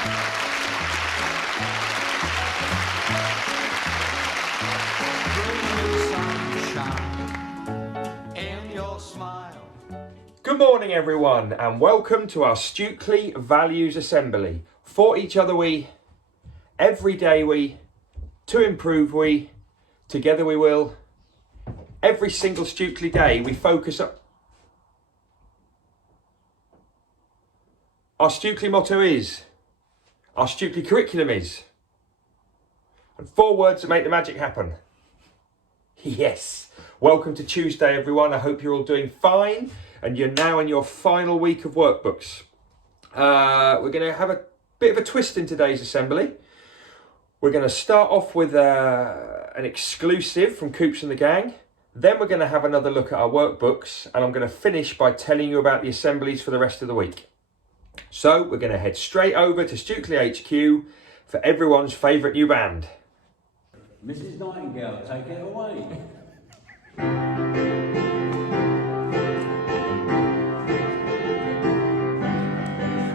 Good morning everyone and welcome to our Stukeley Values Assembly. For each other we, every day we, to improve we, together we will. Every single Stukeley day we focus up. Our Stukeley motto is, our Stukeley curriculum is, and 4 words that make the magic happen. Yes, welcome to Tuesday everyone. I hope you're all doing fine and you're now in your final week of workbooks. We're going to have a bit of a twist in today's assembly. We're going to start off with an exclusive from Coops and the gang. Then we're going to have another look at our workbooks and I'm going to finish by telling you about the assemblies for the rest of the week. So we're going to head straight over to Stukeley HQ for everyone's favourite new band. Mrs. Nightingale, take it away.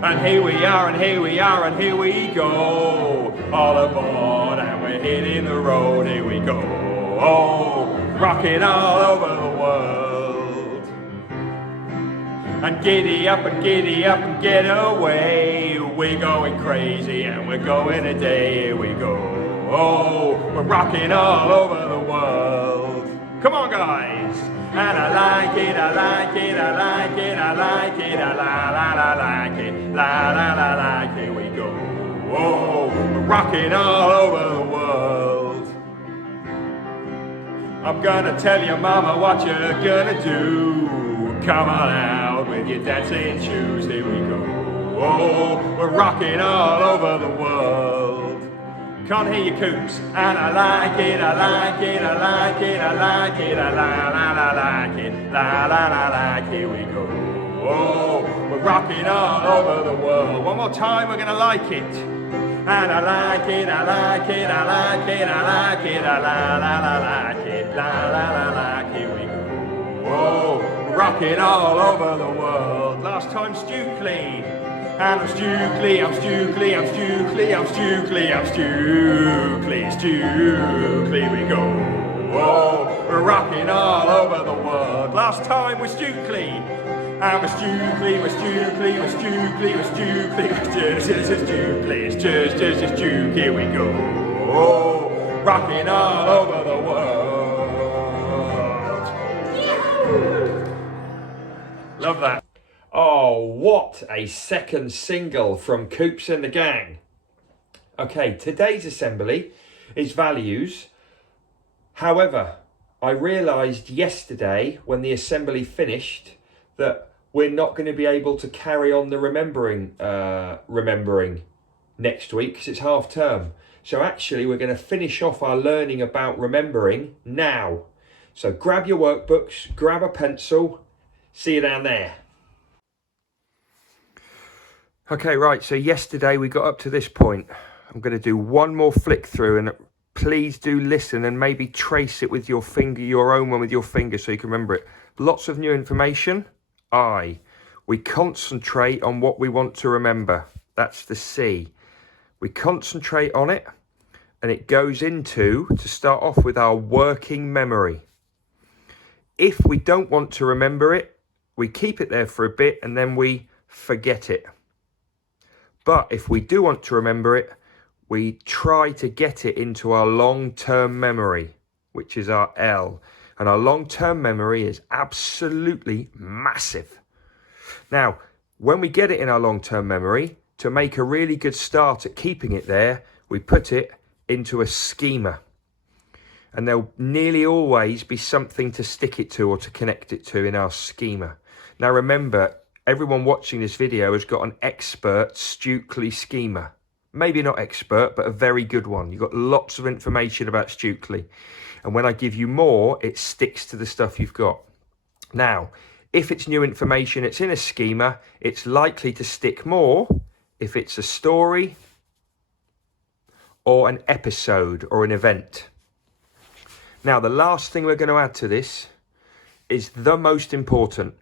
And here we are, and here we are, and here we go. All aboard, and we're hitting the road. Here we go. Oh, rocking all over the world. And giddy up and get away. We're going crazy, and we're going a day. Here we go. Oh, we're rocking all over the world. Come on, guys. And I like it, I like it, I like it, I like it, I like it, la like, here we go. Oh, we're rocking all over the world. I'm gonna tell your mama what you're gonna do. Come on out with your dancing shoes, here we go. Oh, we're rocking all over the world. Can't hear you, Coops. And I like it, I like it, I like it, I like it, I like it, la like, here we go. Oh, we're rocking all over the world. One more time, we're gonna like it. And I like it, I like it, I like it, I like it, I like it, la like, here we go. Oh, we're rocking all over the world. Last time, Stukeley. And I'm Stukeley, I'm Stukeley, I'm Stukeley, I'm Stukeley, I'm Stukeley, Stukeley we go. Oh, we're rocking all over the world. Last time we're Stukeley. And we're Stukeley, we're Stukeley, we're Stukeley, we're Stukeley, we're Stukeley, it's just Stukeley, here we go. Oh, rocking all over the world. Love that. Oh, what a second single from Coops and the gang. Okay, today's assembly is values. However, I realised yesterday when the assembly finished that we're not going to be able to carry on the remembering next week because it's half term. So actually we're going to finish off our learning about remembering now. So grab your workbooks, grab a pencil, see you down there. Okay, right, so yesterday we got up to this point. I'm going to do one more flick through and please do listen and maybe trace it with your finger, your own one with your finger so you can remember it. Lots of new information. I. We concentrate on what we want to remember. That's the C. We concentrate on it and it goes into, to start off with, our working memory. If we don't want to remember it, we keep it there for a bit and then we forget it. But if we do want to remember it, we try to get it into our long-term memory, which is our L. And our long-term memory is absolutely massive. Now, when we get it in our long-term memory, to make a really good start at keeping it there, we put it into a schema. And there'll nearly always be something to stick it to or to connect it to in our schema. Now remember, everyone watching this video has got an expert Stukeley schema. Maybe not expert, but a very good one. You've got lots of information about Stukeley. And when I give you more, it sticks to the stuff you've got. Now, if it's new information, it's in a schema, it's likely to stick more if it's a story or an episode or an event. Now, the last thing we're going to add to this is the most important.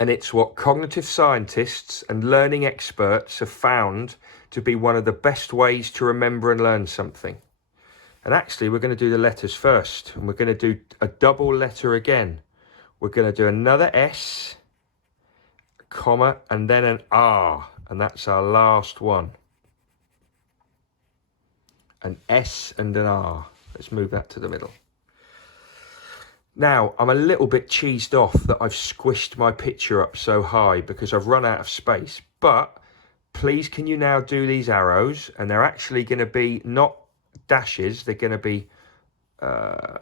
And it's what cognitive scientists and learning experts have found to be one of the best ways to remember and learn something. And actually, we're going to do the letters first. And we're going to do a double letter again. We're going to do another S, comma, and then an R. And that's our last one. An S and an R. Let's move that to the middle. Now, I'm a little bit cheesed off that I've squished my picture up so high because I've run out of space. But please, can you now do these arrows? And they're actually going to be not dashes. They're going to be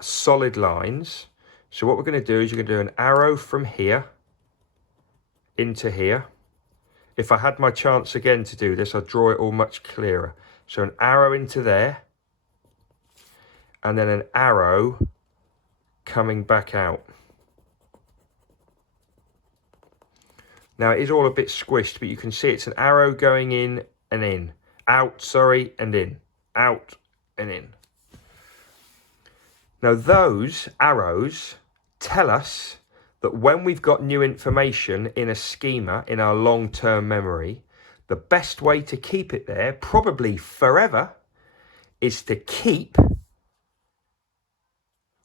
solid lines. So what we're going to do is you're going to do an arrow from here into here. If I had my chance again to do this, I'd draw it all much clearer. So an arrow into there. And then an arrow coming back out. Now it is all a bit squished, but you can see it's an arrow going in and in, out, sorry, and in, out and in. Now those arrows tell us that when we've got new information in a schema, in our long-term memory, the best way to keep it there, probably forever, is to keep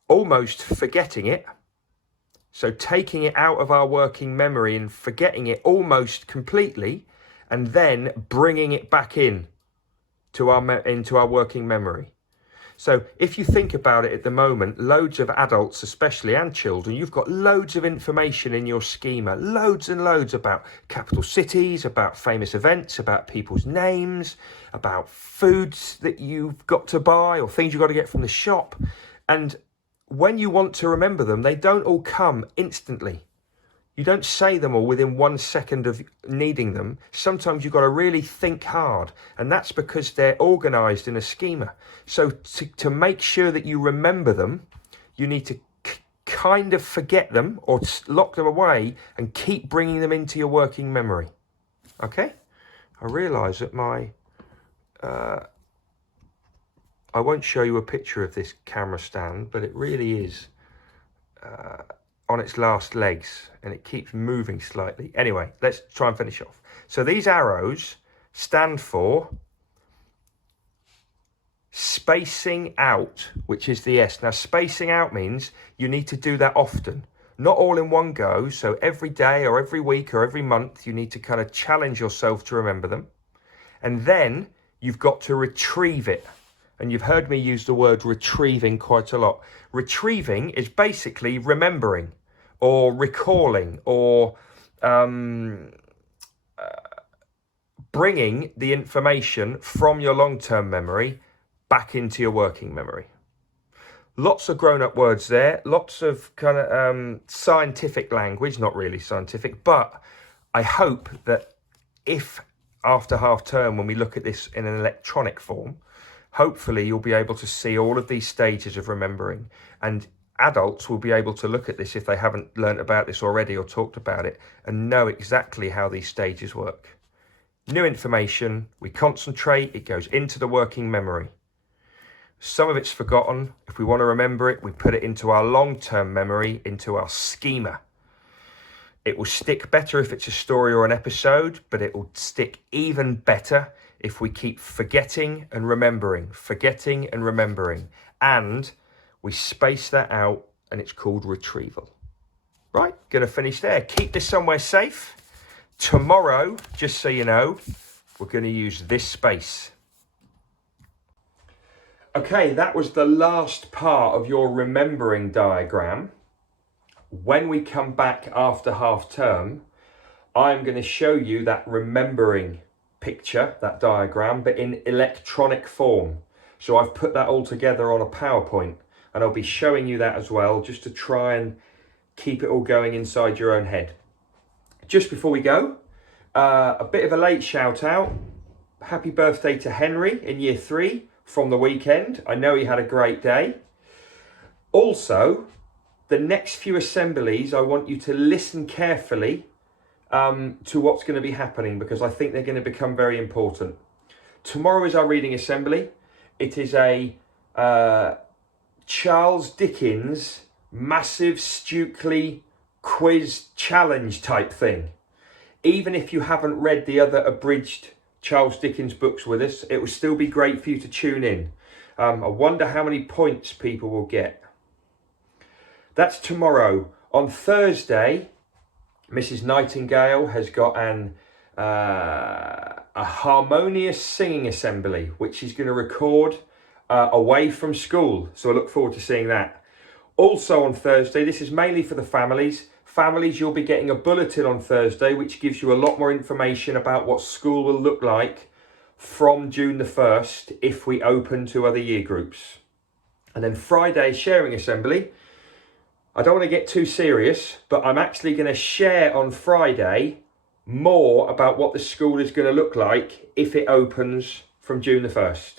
almost forgetting it. So taking it out of our working memory and forgetting it almost completely, and then bringing it back in to into our working memory. So if you think about it at the moment, loads of adults especially, and children, you've got loads of information in your schema, loads and loads about capital cities, about famous events, about people's names, about foods that you've got to buy or things you've got to get from the shop. And when you want to remember them, they don't all come instantly. You don't say them all within 1 second of needing them. Sometimes you've got to really think hard, and that's because they're organised in a schema. So to make sure that you remember them, you need to kind of forget them or lock them away and keep bringing them into your working memory. Okay? I realise that I won't show you a picture of this camera stand, but it really is on its last legs and it keeps moving slightly. Anyway, let's try and finish off. So these arrows stand for spacing out, which is the S. Now, spacing out means you need to do that often, not all in one go. So every day or every week or every month, you need to kind of challenge yourself to remember them. And then you've got to retrieve it. And you've heard me use the word retrieving quite a lot. Retrieving is basically remembering or recalling or bringing the information from your long-term memory back into your working memory. Lots of grown-up words there, lots of kind of scientific language, not really scientific, but I hope that if after half term, when we look at this in an electronic form, hopefully you'll be able to see all of these stages of remembering, and adults will be able to look at this if they haven't learnt about this already or talked about it and know exactly how these stages work. New information, we concentrate, it goes into the working memory. Some of it's forgotten. If we want to remember it, we put it into our long-term memory, into our schema. It will stick better if it's a story or an episode, but it will stick even better if we keep forgetting and remembering, and we space that out, and it's called retrieval. Right, going to finish there. Keep this somewhere safe. Tomorrow, just so you know, we're going to use this space. Okay, that was the last part of your remembering diagram. When we come back after half term, I'm going to show you that remembering picture, that diagram, but in electronic form. So I've put that all together on a PowerPoint, and I'll be showing you that as well, just to try and keep it all going inside your own head. Just before we go, a bit of a late shout out. Happy birthday to Henry in year 3 from the weekend. I know he had a great day. Also, the next few assemblies, I want you to listen carefully to what's going to be happening, because I think they're going to become very important. Tomorrow is our reading assembly. It is a Charles Dickens massive Stukeley quiz challenge type thing. Even if you haven't read the other abridged Charles Dickens books with us, it will still be great for you to tune in. I wonder how many points people will get. That's tomorrow. On Thursday, Mrs. Nightingale has got a harmonious singing assembly, which she's going to record away from school. So I look forward to seeing that. Also on Thursday, this is mainly for the families. Families, you'll be getting a bulletin on Thursday, which gives you a lot more information about what school will look like from June the 1st if we open to other year groups. And then Friday, sharing assembly. I don't want to get too serious, but I'm actually going to share on Friday more about what the school is going to look like if it opens from June the 1st.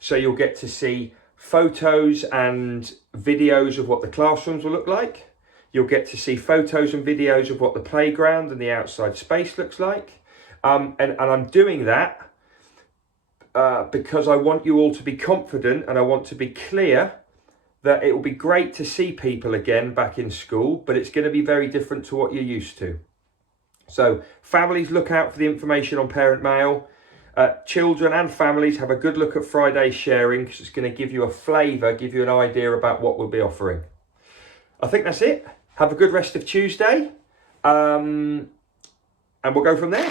So you'll get to see photos and videos of what the classrooms will look like. You'll get to see photos and videos of what the playground and the outside space looks like. And I'm doing that because I want you all to be confident, and I want to be clear that it will be great to see people again back in school, but it's going to be very different to what you're used to. So families, look out for the information on Parent Mail. Children and families, have a good look at Friday's sharing, because it's going to give you a flavour, give you an idea about what we'll be offering. I think that's it. Have a good rest of Tuesday, and we'll go from there.